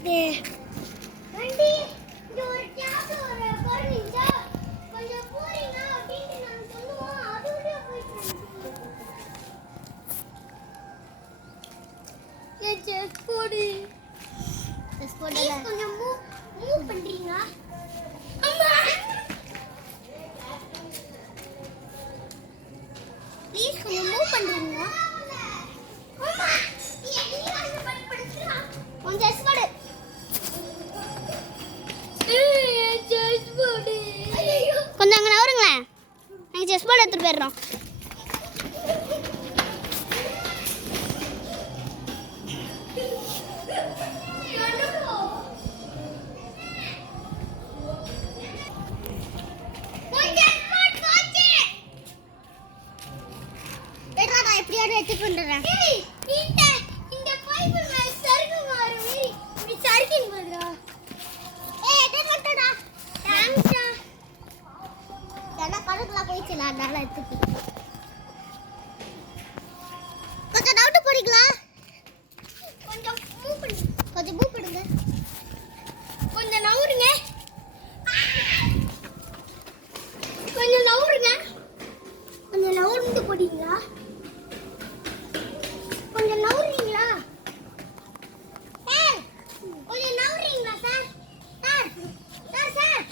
வண்டி இங்க ஒரு கேப் ஒரு போறீங்க கொஞ்சம் போறீங்க அப்படினு நான் சொல்லுவோம் அதுவே போயிட்டு ஏ செஸ் போடு கொஞ்சம் மூவ் பண்றீங்க அம்மா ப்ளீஸ் கொஞ்சம் மூவ் பண்றீங்க அம்மா நீ என்ன படிக்கிறா கொஞ்சம் செஸ் போடு கொஞ்சம் அங்கே நவருங்களேன் நாங்கள் செஸ் போர்டு எடுத்துகிட்டு போயிடுறோம் எப்படியாவது எடுத்துட்டு வந்துடுறேன் இந்த பைப்பு சருக்கு மாறு இப்படி சருக்கின்னு போதுடா அதனால கொஞ்சம் டவுட் போறீங்களா கொஞ்சம் மூவ் பண்ணுங்க கொஞ்சம் நவுருங்க கொஞ்சம் நவுர்ந்து போறீங்களா கொஞ்சம் நவுறீங்களா சார் கொஞ்சம் நவுறீங்களா சார் சார் சார் சார்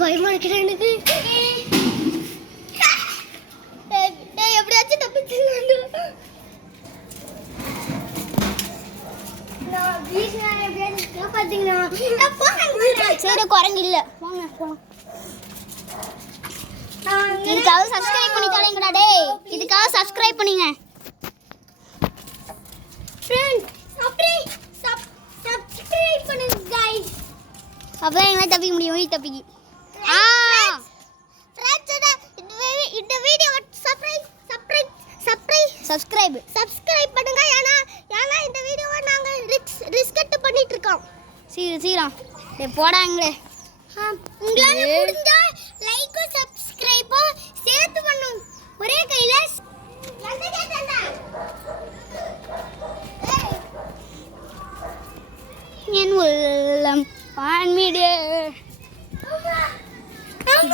பயமா இருக்கிற எனக்கு எப்படியாச்சும் தப்பிச்சு சரி குரங்கு இல்ல இதுக்காக சப்ஸ்கிரைப் பண்ணி தரீங்கடா டேய் இதுக்காக சப்ஸ்கிரைப் பண்ணுங்க ஃப்ரெண்ட் சப்ஸ்கிரைப் பண்ணுங்க गाइस அப்பதான் எங்களை தப்பிக்க முடியும் நீ தப்பிக்கி இந்த வீடியோ சப்ஸ்கிரைப் பண்ணுங்க ஏன்னா இந்த வீடியோவை நாங்க ரிஸ்க் எடுத்து பண்ணிட்டு இருக்கோம் சீக்கிரம் டேய் போடாங்களே உங்களால முடிஞ்சா லைக் சப்ஸ்கிரைப் சேர்த்து பண்ணுங்க ஒரே கையில என் உள்ளம் பான்மிடே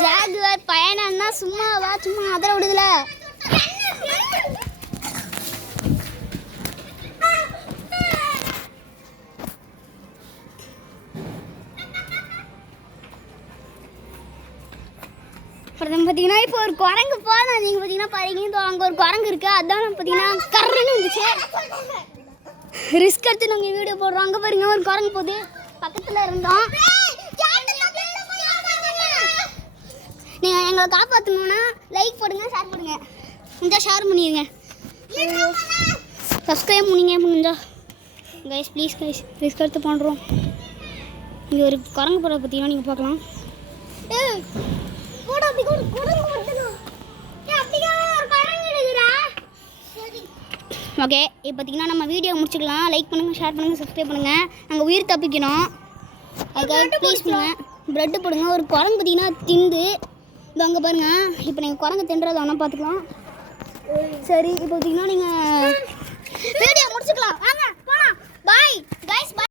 ஜாகுவார் பயணம்னா சும்மா அதர விடுதுல அப்புறம் பார்த்தீங்கன்னா இப்போ ஒரு குரங்கு போனோம் நீங்கள் பார்த்தீங்கன்னா பாருங்க அங்கே ஒரு குரங்கு இருக்குது அதான் பார்த்தீங்கன்னா கர்றன்னு வந்துச்சு ரிஸ்க் எடுத்து நாங்கள் வீடியோ போடுறோம் அங்கே பாருங்க ஒரு குரங்கு போகுது பக்கத்தில் இருந்தோம் நீங்கள் எங்களை காப்பாற்றணுன்னா லைக் போடுங்க ஷேர் பண்ணுங்க முடிஞ்சால் ஷேர் பண்ணிடுங்க சப்ஸ்கிரைப் பண்ணிங்க முடிஞ்சா கைஸ் ப்ளீஸ் கைஸ் ரிஸ்க் எடுத்து பண்ணுறோம் இங்கே ஒரு குரங்கு போகிறத பார்த்தீங்கன்னா நீங்கள் பார்க்கலாம் ஓகே இப்போ பார்த்தீங்கன்னா நம்ம வீடியோ முடிச்சுக்கலாம் லைக் பண்ணுங்கள் ஷேர் பண்ணுங்கள் சப்ஸ்கிரைப் பண்ணுங்கள் நாங்கள் உயிர் தப்பிக்கணும் அதுக்காக ப்ளீஸ் பண்ணுங்கள் ப்ரெட்டு போடுங்க ஒரு குரங்கு பார்த்தீங்கன்னா திண்டு இது அங்கே பாருங்கள் இப்போ நீங்கள் குரங்கு தின்றதை வேணால் பார்த்துக்கலாம் சரி இப்போ பார்த்தீங்கன்னா நீங்கள் வீடியோ முடிச்சுக்கலாம் வாங்க போகலாம் பாய் கைஸ் பாய்